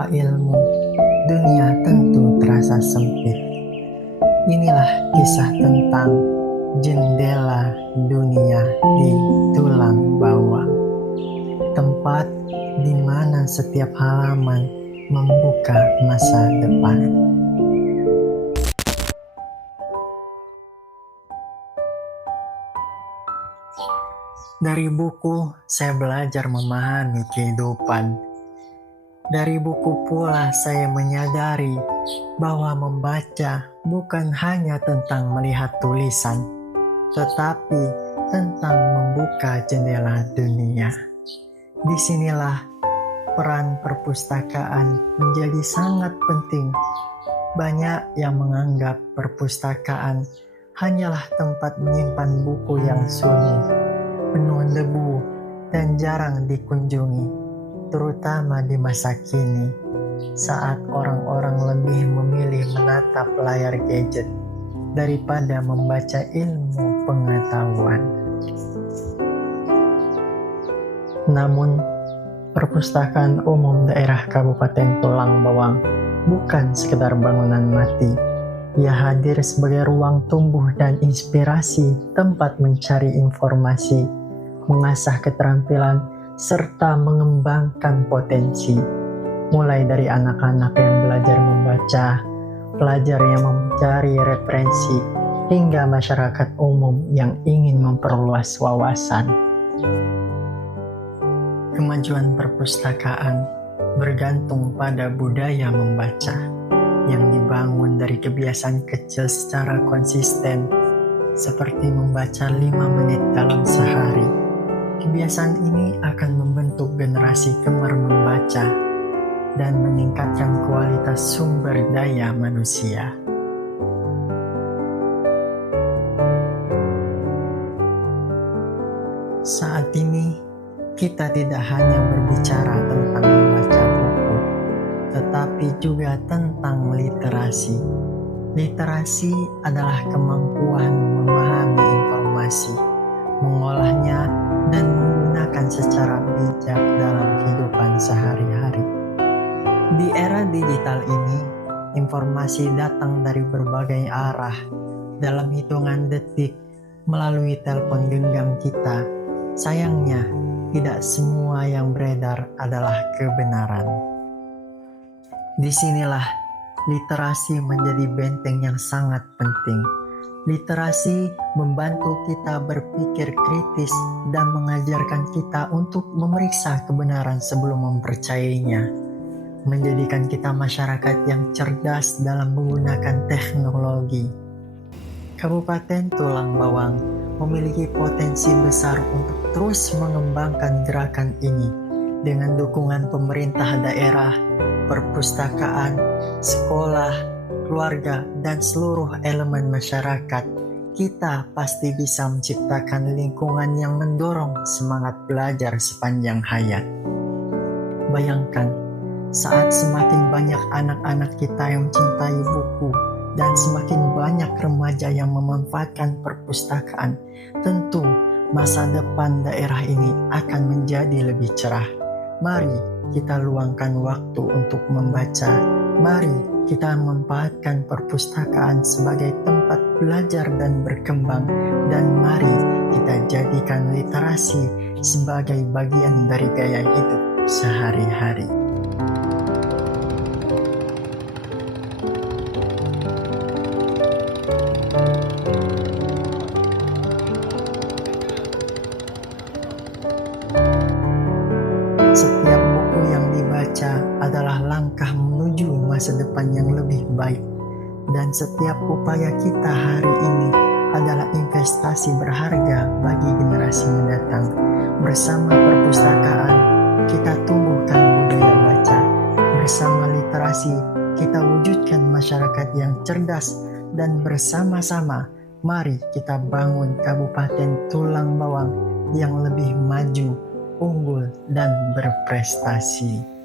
tanpa ilmu, dunia tentu terasa sempit. Inilah kisah tentang jendela dunia di tulang bawang. Tempat di mana setiap halaman membuka masa depan. Dari buku, saya belajar memahami kehidupan. Dari buku pula saya menyadari bahwa membaca bukan hanya tentang melihat tulisan, tetapi tentang membuka jendela dunia. Disinilah peran perpustakaan menjadi sangat penting. Banyak yang menganggap perpustakaan hanyalah tempat menyimpan buku yang sunyi, penuh debu, dan jarang dikunjungi, terutama di masa kini, saat orang-orang lebih memilih menatap layar gadget daripada membaca ilmu pengetahuan. Namun, Perpustakaan Umum Daerah Kabupaten Tulang Bawang bukan sekedar bangunan mati. Ia hadir sebagai ruang tumbuh dan inspirasi, tempat mencari informasi, mengasah keterampilan, serta mengembangkan potensi. Mulai dari anak-anak yang belajar membaca, pelajar yang mencari referensi, hingga masyarakat umum yang ingin memperluas wawasan. Kemajuan perpustakaan bergantung pada budaya membaca yang dibangun dari kebiasaan kecil secara konsisten, seperti membaca 5 menit dalam sehari. Kebiasaan ini akan membentuk generasi gemar membaca dan meningkatkan kualitas sumber daya manusia. Saat ini, kita tidak hanya berbicara tentang membaca buku, tetapi juga tentang literasi. Literasi adalah kemampuan memahami informasi, mengolahnya, dan menggunakan secara bijak dalam kehidupan sehari-hari. Di era digital ini, informasi datang dari berbagai arah dalam hitungan detik melalui telepon genggam kita. Sayangnya, tidak semua yang beredar adalah kebenaran. Disinilah literasi menjadi benteng yang sangat penting. Literasi membantu kita berpikir kritis dan mengajarkan kita untuk memeriksa kebenaran sebelum mempercayainya. Menjadikan kita masyarakat yang cerdas dalam menggunakan teknologi. Kabupaten Tulang Bawang memiliki potensi besar untuk terus mengembangkan gerakan ini dengan dukungan pemerintah daerah, perpustakaan, sekolah, keluarga, dan seluruh elemen masyarakat. Kita pasti bisa menciptakan lingkungan yang mendorong semangat belajar sepanjang hayat. Bayangkan, saat semakin banyak anak-anak kita yang mencintai buku dan semakin banyak remaja yang memanfaatkan perpustakaan, tentu masa depan daerah ini akan menjadi lebih cerah. Mari kita luangkan waktu untuk membaca. Mari kita memanfaatkan perpustakaan sebagai tempat belajar dan berkembang. Dan mari kita jadikan literasi sebagai bagian dari gaya hidup sehari-hari. Setiap buku yang dibaca adalah langkah menuju masa depan yang lebih baik, dan setiap upaya kita hari ini adalah investasi berharga bagi generasi mendatang. Bersama perpustakaan, kita tumbuhkan budaya baca. Bersama literasi, kita wujudkan masyarakat yang cerdas, dan bersama-sama, mari kita bangun Kabupaten Tulang Bawang yang lebih maju, unggul, dan berprestasi.